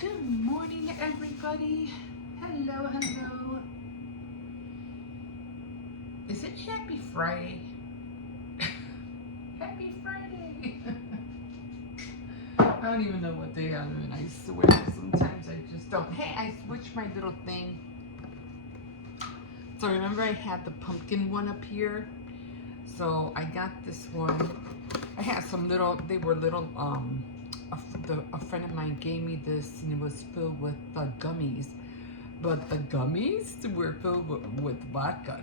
Good morning, everybody. Hello, hello. Is it Happy Friday? Happy Friday. I don't even know what day I'm in. I swear, sometimes I just don't. Hey, I switched my little thing. So remember I had the pumpkin one up here? So I got this one. I had some little, they were little, a friend of mine gave me this and it was filled with gummies. But the gummies were filled with vodka.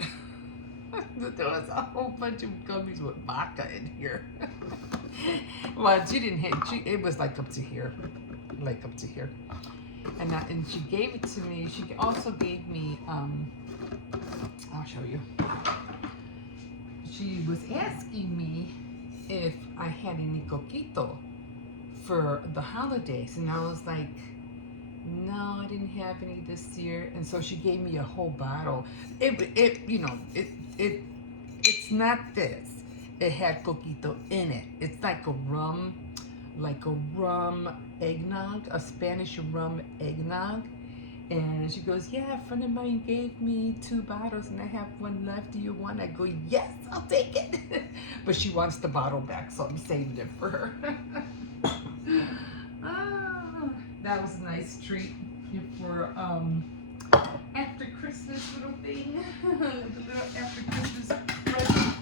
There was a whole bunch of gummies with vodka in here. Well, she didn't have, it was like up to here. Like up to here. And she gave it to me. She also gave me, I'll show you. She was asking me if I had any coquito for the holidays. And I was like, no, I didn't have any this year. And so she gave me a whole bottle. It's not this. It had coquito in it. It's like a rum eggnog, a Spanish rum eggnog. And she goes, yeah, a friend of mine gave me 2 bottles and I have one left. Do you want? I go, yes, I'll take it. But she wants the bottle back, so I'm saving it for her. That was a nice treat for after Christmas little thing. The little after Christmas present.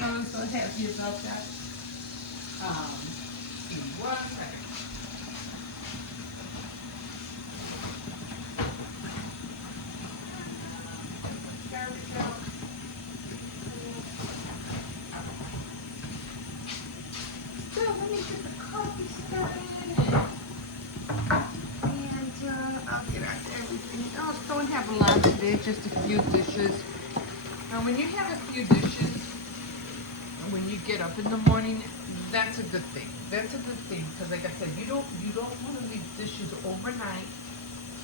I was so happy about that. One second. Garbage out. So let me get the coffee started. I'll get out everything else. Don't have a lot today, just a few dishes. Now, when you have a few dishes, when you get up in the morning, that's a good thing. That's a good thing because, like I said, you don't want to leave dishes overnight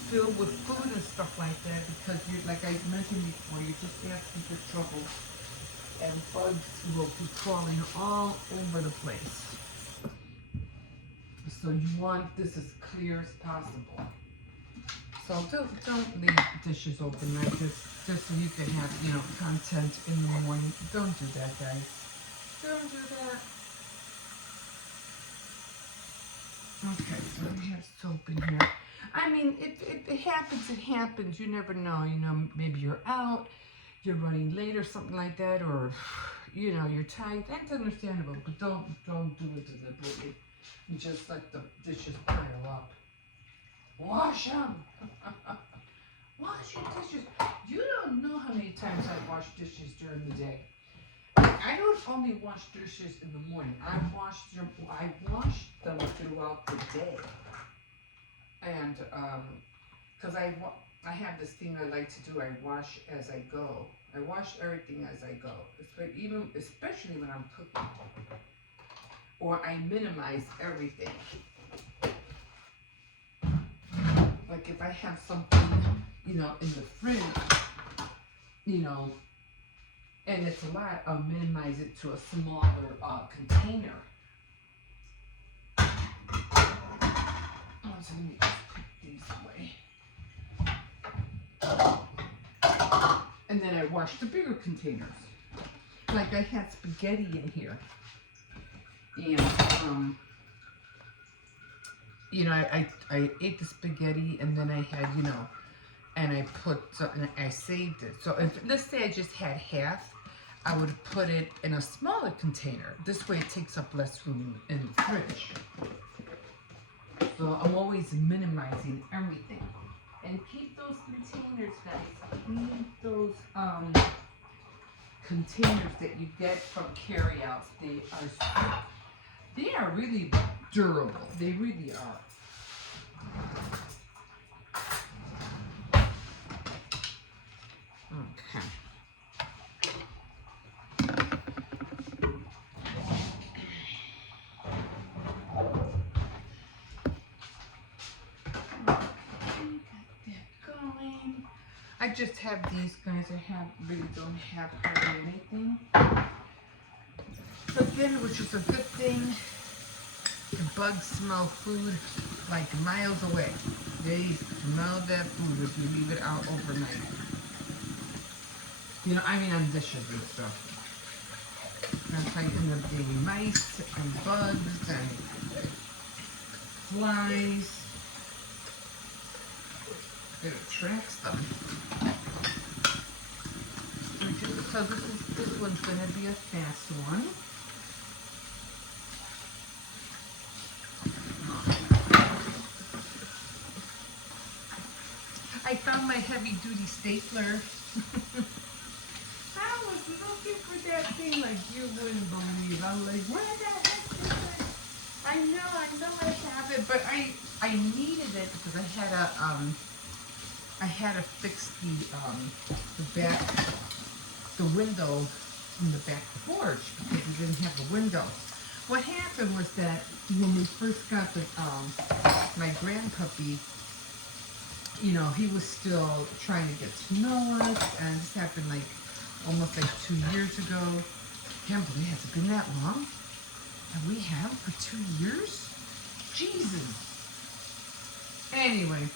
filled with food and stuff like that because you, like I mentioned before, you're just asking for trouble, and bugs will be crawling all over the place. So you want this as clear as possible. So don't leave dishes open, right? Just so you can have, content in the morning. Don't do that, guys. Don't do that. Okay, so we have soap in here. I mean, it happens, it happens. You never know, maybe you're out, you're running late or something like that, or, you're tired. That's understandable, but don't do it deliberately. And just let the dishes pile up. Wash them. Wash your dishes. You don't know how many times I wash dishes during the day. I don't only wash dishes in the morning. I wash them throughout the day. And because I have this thing I like to do. I wash as I go. I wash everything as I go. Especially when I'm cooking. Or I minimize everything. Like if I have something, in the fridge, and it's a lot, I'll minimize it to a smaller container. So let me just put these away. And then I wash the bigger containers. Like I had spaghetti in here. And, I ate the spaghetti and then I had, and I put, and I saved it. So if, let's say I just had half, I would put it in a smaller container. This way it takes up less room in the fridge. So I'm always minimizing everything. And keep those containers, guys. Keep those containers that you get from carryouts. They are really durable. They really are. Okay. I just have these guys. I really don't have hardly anything. But then, which is a good thing, the bugs smell food like miles away. They smell that food if you leave it out overnight. You know, I mean on dishes and stuff. That's how you end up getting mice and bugs and flies. It attracts them. So this one's gonna be a fast one. I found my heavy duty stapler. I was looking for that thing like you wouldn't believe. I'm like, where the heck is it? I know I have it, but I needed it because I had to fix the window in the back porch because it didn't have a window. What happened was that when we first got my grandpuppy, you know, he was still trying to get to know us, and this happened like almost like 2 years ago. Can't believe it. Has it been that long? Have we had him for 2 years? Jesus. Anyway,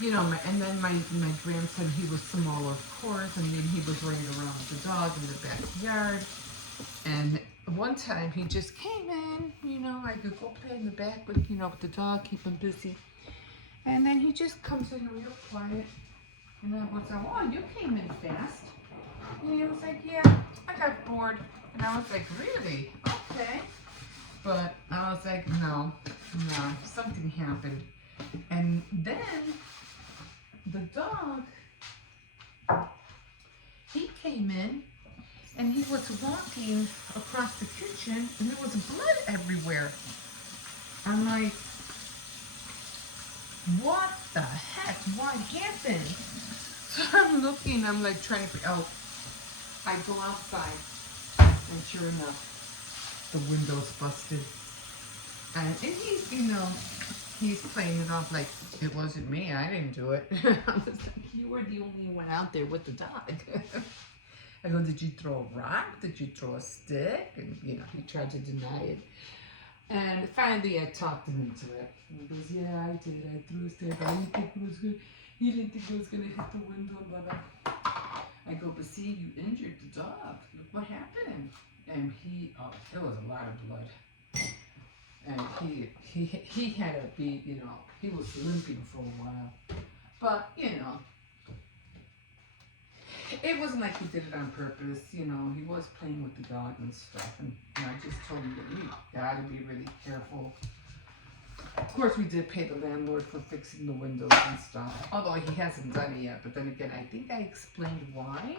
you know, and then my grandson, he was smaller, of course, and then he was running around with the dog in the backyard. And one time he just came in, you know, I could go play in the back with, you know, with the dog, keep him busy. And then he just comes in real quiet. And I was like, oh, you came in fast. And he was like, yeah, I got bored. And I was like, really? Okay. But I was like, no, something happened. And then the dog, he came in and he was walking across the kitchen and there was blood everywhere. I'm like, what the heck? What happened? So I'm looking, I'm like trying to figure out. I go outside and sure enough, the window's busted. And he's, you know, he's playing it off like it wasn't me. I didn't do it. I was like, you were the only one out there with the dog. I go, did you throw a rock? Did you throw a stick? And, you know, he tried to deny it. And finally, I talked him into it. He goes, yeah, I did. I threw a stick. I didn't think it was good. He didn't think it was going to hit the window, blah, blah. I go, but see, you injured the dog. Look what happened. And there was a lot of blood. And he had to be, you know, he was limping for a while. But, you know, it wasn't like he did it on purpose. You know, he was playing with the dog and stuff. And I just told him that you gotta be really careful. Of course, we did pay the landlord for fixing the windows and stuff. Although he hasn't done it yet. But then again, I think I explained why.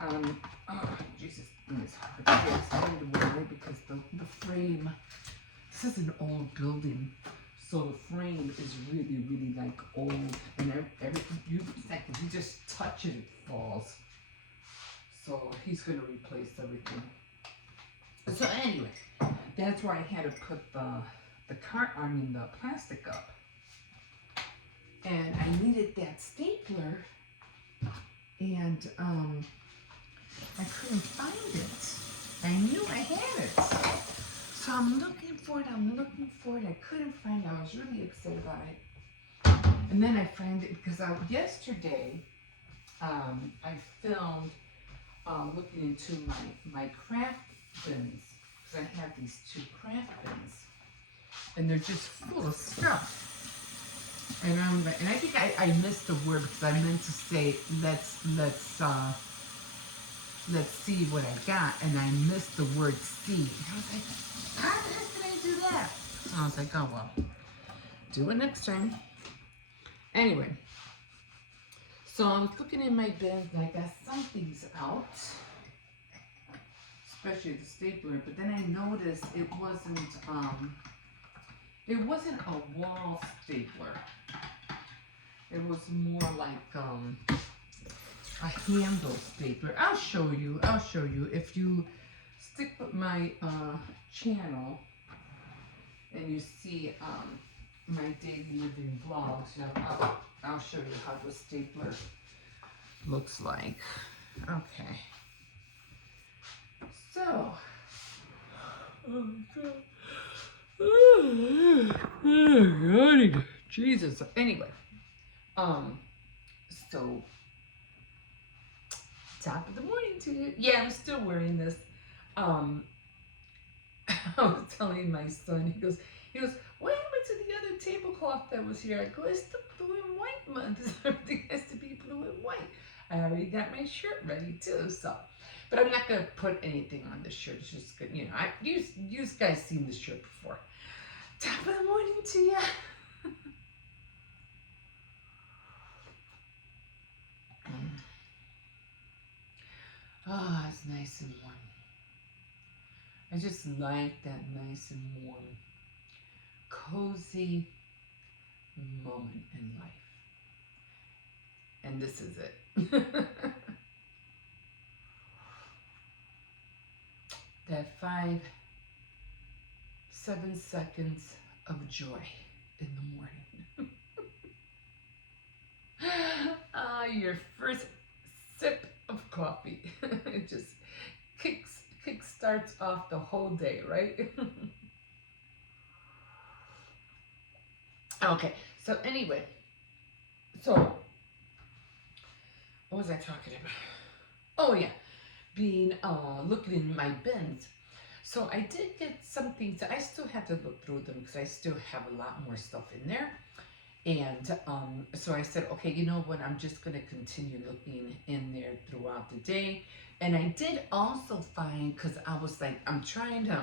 Oh, Jesus, it's hard to explain why because the frame. This is an old building, so the frame is really, really like old, and if you just touch it, it falls. So he's gonna replace everything. So anyway, that's why I had to put the plastic up, and I needed that stapler, and I couldn't find it. I knew I had it. So I'm looking for it, I couldn't find it, I was really upset about it. And then I found it because yesterday, I filmed looking into my craft bins, because I have these 2 craft bins, and they're just full of stuff. And I think I missed the word because I meant to say, let's see what I got, and I missed the word see. And I was like, how the heck did I do that? So I was like, oh well, do it next time. Anyway, so I was looking in my bins and I got some things out, especially the stapler, but then I noticed it wasn't a wall stapler. It was more like a handle stapler. I'll show you if you stick with my channel and you see my daily living vlogs. I'll show you how the stapler looks like. Okay, so oh my god, morning. Jesus. Anyway, so top of the morning to you. Yeah, I'm still wearing this. Um, I was telling my son, he goes, what happened to the other tablecloth that was here? I go, it's the blue and white month. Everything has to be blue and white. I already got my shirt ready too, so. But I'm not gonna put anything on this shirt. It's just good, you know. You guys seen this shirt before. Top of the morning to you. Ah, it's nice and warm. I just like that nice and warm, cozy moment in life. And this is it. That 7 seconds of joy in the morning. Your first sip of coffee. It just kick starts off the whole day, right? Okay, so anyway, so what was I talking about? Oh yeah, looking in my bins. So I did get some things. I still have to look through them because I still have a lot more stuff in there. And so I said, okay, you know what? I'm just going to continue looking in there throughout the day. And I did also find, because I was like, I'm trying to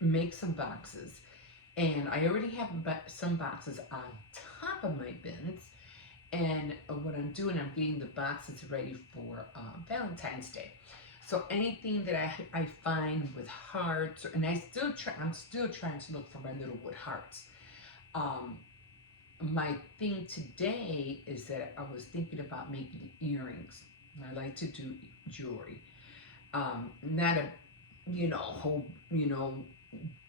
make some boxes. And I already have some boxes on top of my bins. And what I'm doing, I'm getting the boxes ready for Valentine's Day. So anything that I find with hearts, and I'm still trying to look for my little wood hearts. My thing today is that I was thinking about making earrings. I like to do jewelry. Not a, whole,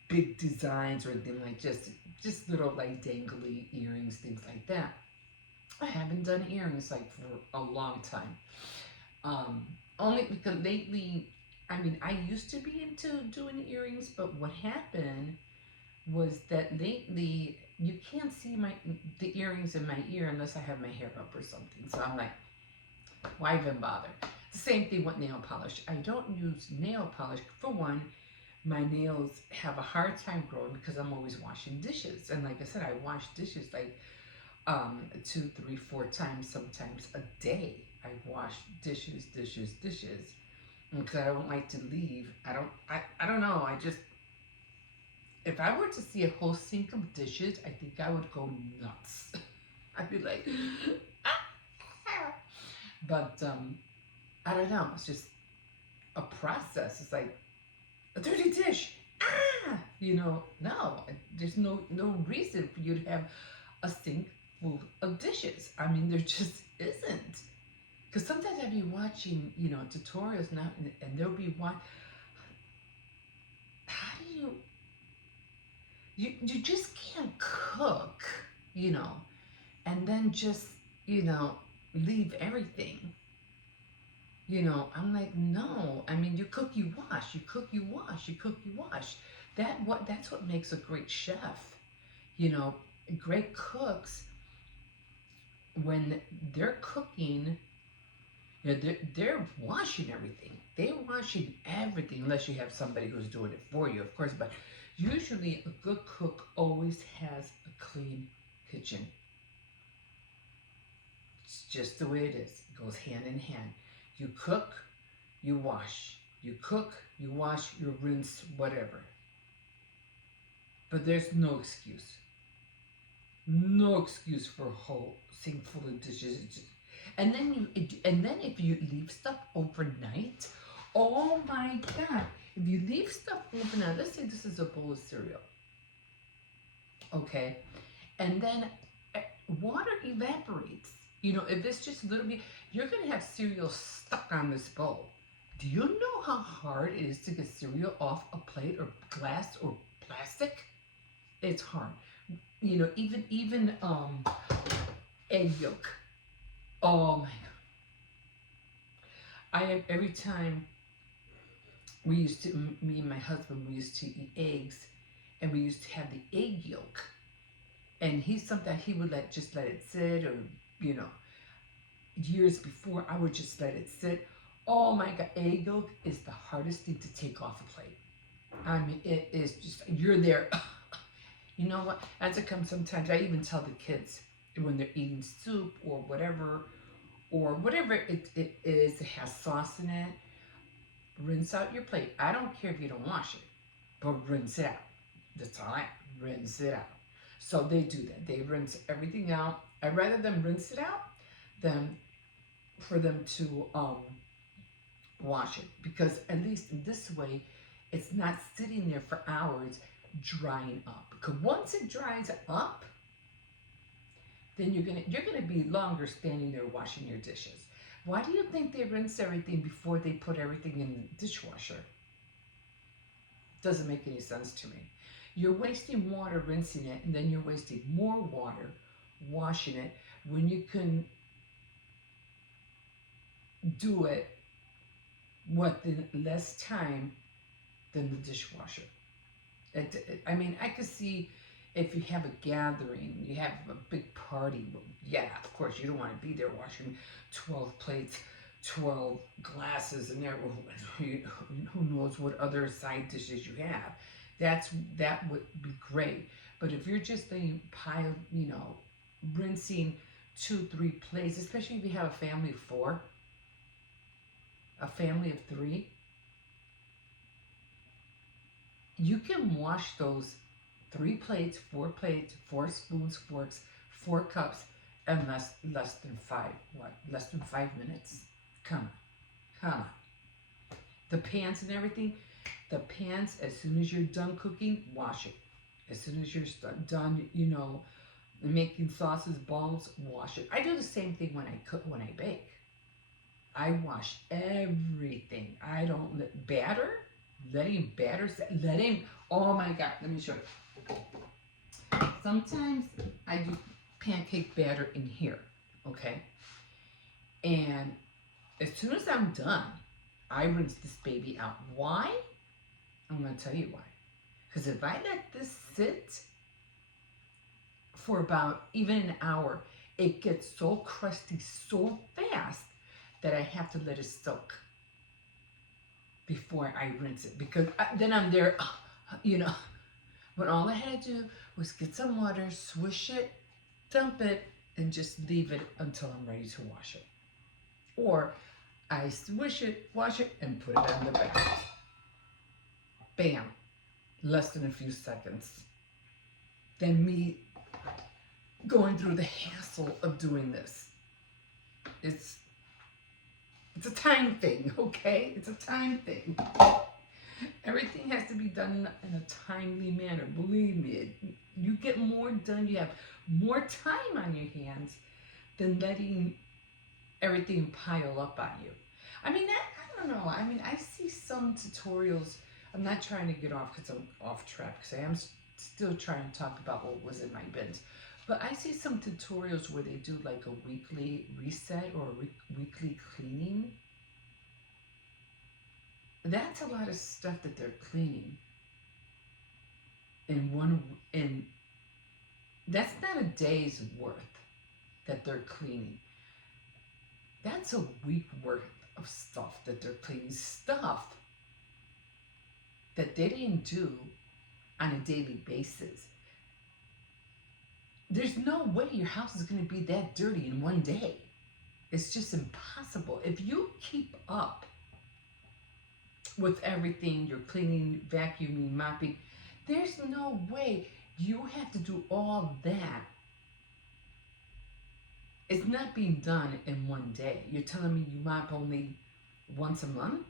big designs or anything, like just little like dangly earrings, things like that. I haven't done earrings like for a long time. Only because lately, I mean, I used to be into doing earrings, but what happened was that lately you can't see the earrings in my ear unless I have my hair up or something. So I'm like, why even bother? The same thing with nail polish. I don't use nail polish. For one, my nails have a hard time growing because I'm always washing dishes. And like I said, I wash dishes like 2, 3, 4 times, sometimes a day. I wash dishes. Because I don't like to leave. I don't know. If I were to see a whole sink of dishes, I think I would go nuts. I'd be like, ah! But I don't know. It's just a process. It's like a dirty dish. Ah, no. There's no reason for you to have a sink full of dishes. I mean, there just isn't. Because sometimes I'd be watching, tutorials now, and there'll be one. How do you just can't cook, and then just, leave everything. I'm like, no. I mean, you cook, you wash, you cook, you wash, you cook, you wash. That's what makes a great chef. Great cooks, when they're cooking, they're washing everything. They're washing everything, unless you have somebody who's doing it for you, of course. But usually, a good cook always has a clean kitchen. It's just the way it is. It goes hand in hand. You cook, you wash. You cook, you wash, you rinse, whatever. But there's no excuse. No excuse for a whole sink full of dishes. And then if you leave stuff overnight, oh my God! If you leave stuff overnight, let's say this is a bowl of cereal, okay, and then water evaporates. If it's just a little bit, you're gonna have cereal stuck on this bowl. Do you know how hard it is to get cereal off a plate or glass or plastic? It's hard. Even egg yolk. Oh my God. Every time me and my husband, we used to eat eggs, and we used to have the egg yolk. And he's something he would just let it sit, or you know, years before I would just let it sit. Oh my God, egg yolk is the hardest thing to take off a plate. I mean, it is just, you're there. You know what? As it comes, sometimes I even tell the kids when they're eating soup or whatever it is, it has sauce in it, rinse out your plate. I don't care if you don't wash it, but rinse it out. That's all I rinse it out. So they do that. They rinse everything out. I'd rather them rinse it out than for them to wash it, because at least in this way it's not sitting there for hours drying up. Because once it dries up, then you're gonna be longer standing there washing your dishes. Why do you think they rinse everything before they put everything in the dishwasher? Doesn't make any sense to me. You're wasting water rinsing it, and then you're wasting more water washing it when you can do it in less time than the dishwasher. I mean, I could see if you have a gathering, you have a big party. Well, yeah, of course, you don't want to be there washing 12 plates, 12 glasses, and there. Who knows what other side dishes you have? That would be great. But if you're just a pile, rinsing 2-3 plates, especially if you have a family of 4, a family of 3, you can wash those 3 plates, 4 spoons, forks, 4 cups, in less than 5 minutes. Come on. The pans and everything, the pans, as soon as you're done cooking, wash it. As soon as you're done, making sauces, balls, wash it. I do the same thing when I bake. I wash everything. I don't let batter. Oh my God, let me show you. Sometimes I do pancake batter in here, okay? And as soon as I'm done, I rinse this baby out. Why? I'm going to tell you why. Because if I let this sit for about even an hour, it gets so crusty so fast that I have to let it soak before I rinse it, because then I'm there, when all I had to do was get some water, swish it, dump it, and just leave it until I'm ready to wash it. Or I swish it, wash it, and put it on the back. Bam. Less than a few seconds. Than me going through the hassle of doing this. It's a time thing, okay? It's a time thing. Everything has to be done in a timely manner. Believe me, you get more done, you have more time on your hands than letting everything pile up on you. I mean, I don't know. I mean, I see some tutorials. I'm not trying to get off because I'm off track, because I am still trying to talk about what was in my bins. But I see some tutorials where they do like a weekly reset or a weekly cleaning. That's a lot of stuff that they're cleaning and that's not a day's worth that they're cleaning. That's a week worth of stuff that they're cleaning. Stuff that they didn't do on a daily basis. There's no way your house is going to be that dirty in one day. It's just impossible. If you keep up with everything, you're cleaning, vacuuming, mopping, there's no way you have to do all that. It's not being done in one day. You're telling me you mop only once a month?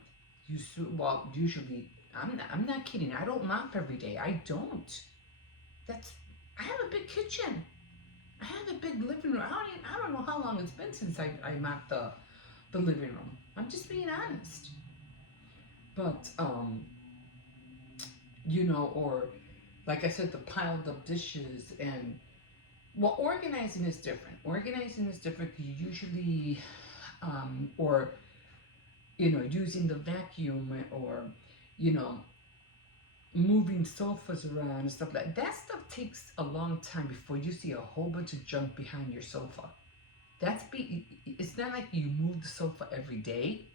Usually, I'm not kidding. I don't mop every day. I don't. I have a big kitchen. I have a big living room. I don't know how long it's been since I mopped the living room. I'm just being honest. But, or like I said, the piled up dishes and, organizing is different. Organizing is different. You usually, using the vacuum or, moving sofas around and stuff like that. Stuff takes a long time before you see a whole bunch of junk behind your sofa. It's not like you move the sofa every day,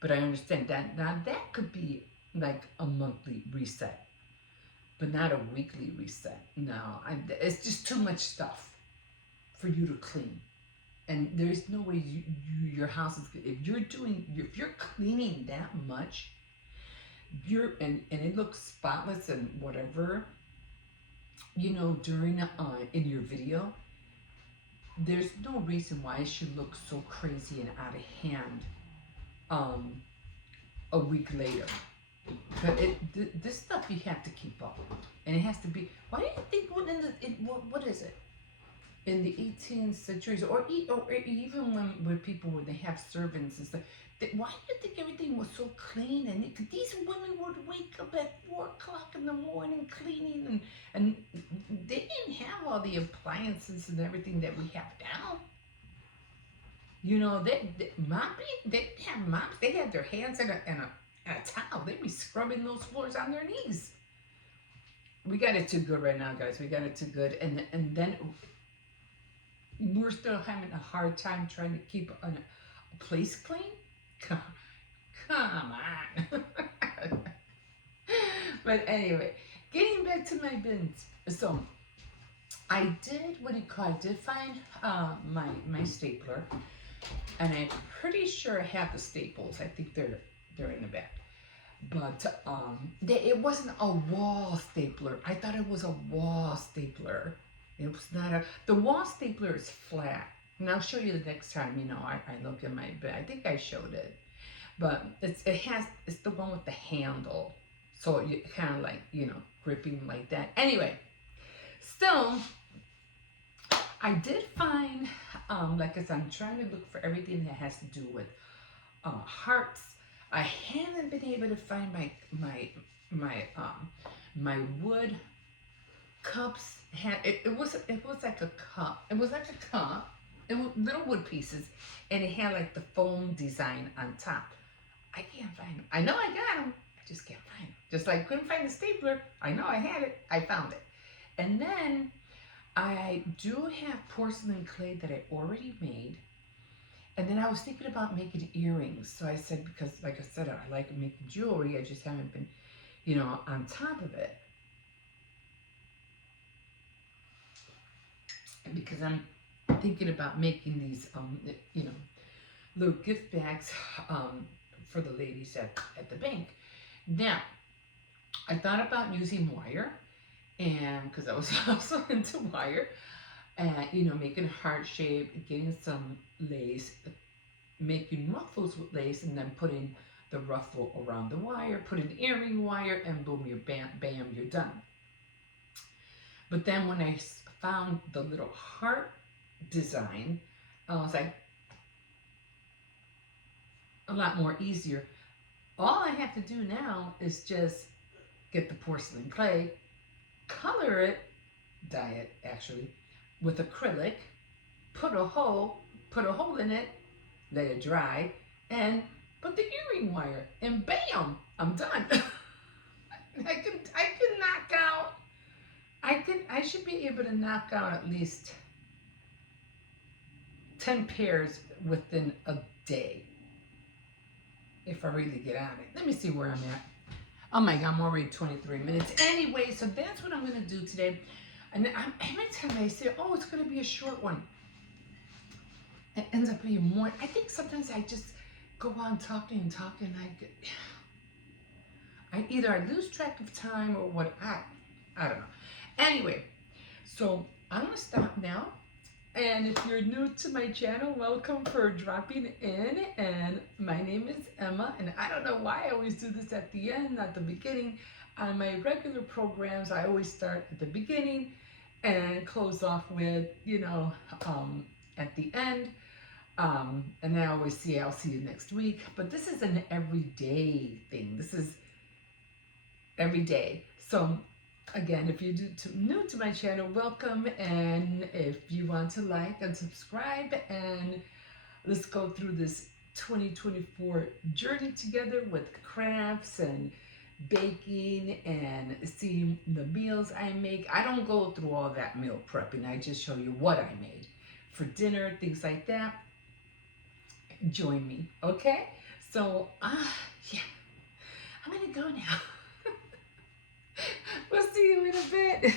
but I understand that. Now that could be like a monthly reset, but not a weekly reset. No, it's just too much stuff for you to clean. And there's no way your house is, if you're cleaning that much, and it looks spotless and whatever, during in your video, there's no reason why it should look so crazy and out of hand a week later. But this stuff you have to keep up, and it has to be. Why do you think what is it? In the 18th centuries, or even when when they have servants and stuff, why do you think everything was so clean? And these women would wake up at 4 o'clock in the morning cleaning, and they didn't have all the appliances and everything that we have now. They have mops. They had their hands in a towel. They'd be scrubbing those floors on their knees. We got it too good right now, guys. We got it too good, and then we're still having a hard time trying to keep a place clean. Come on. But anyway, getting back to my bins. So I did I did find my stapler, and I'm pretty sure I have the staples. I think they're in the back. But it wasn't a wall stapler. I thought it was a wall stapler. It was not the wall stapler is flat. And I'll show you the next time, I look in my bed. I think I showed it. But it's the one with the handle. So you kind of like, gripping like that. Anyway, still, I did find, like I said, I'm trying to look for everything that has to do with hearts. I haven't been able to find my wood cups. It was like a cup. It was like a cup. It was little wood pieces, and it had like the foam design on top. I can't find them. I know I got them. I just can't find them. Just like I couldn't find the stapler. I know I had it. I found it. And then I do have porcelain clay that I already made. And then I was thinking about making earrings. So I said, because like I said, I like making jewelry. I just haven't been, on top of it. Because I'm thinking about making these, little gift bags for the ladies at the bank. Now, I thought about using wire, and because I was also into wire, and making a heart shape, getting some lace, making ruffles with lace, and then putting the ruffle around the wire, put an earring wire, and boom, you're bam, you're done. But then when I found the little heart design, I was like, a lot more easier. All I have to do now is just get the porcelain clay, color it, dye it actually, with acrylic, put a hole in it, let it dry, and put the earring wire, and bam, I'm done. I can knock out. I should be able to knock out at least 10 pairs within a day, if I really get on it. Let me see where I'm at. Oh my God, I'm already 23 minutes. Anyway, so that's what I'm going to do today. And every time I say, oh, it's going to be a short one, it ends up being more. I think sometimes I just go on talking, and I lose track of time or what. I don't know. Anyway, so I'm going to stop now. And if you're new to my channel, welcome for dropping in. And my name is Emma, and I don't know why I always do this at the end, not the beginning. On my regular programs, I always start at the beginning and close off with, at the end. And then I always say, I'll see you next week. But this is an everyday thing. This is every day. So again, if you're new to my channel, welcome. And if you want to like and subscribe, and let's go through this 2024 journey together with crafts and baking and seeing the meals I make. I don't go through all that meal prepping. I just show you what I made for dinner, things like that. Join me, okay? So, yeah, I'm gonna go now. We'll see you in a bit.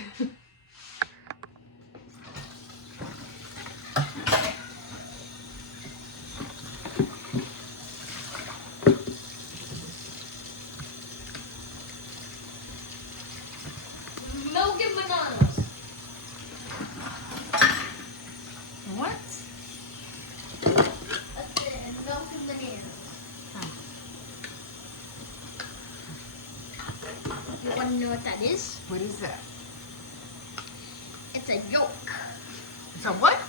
Milk and bananas. What? That's it, and milk and bananas. You want to know what that is? What is that? It's a joke. It's a what?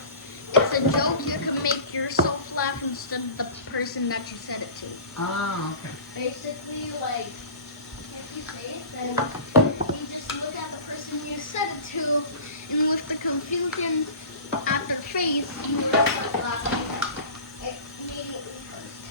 It's a joke you can make yourself laugh instead of the person that you said it to. Oh, okay. Basically, like, if you say it, then you just look at the person you said it to, and with the confusion at their face, you just start laughing. It immediately hurts.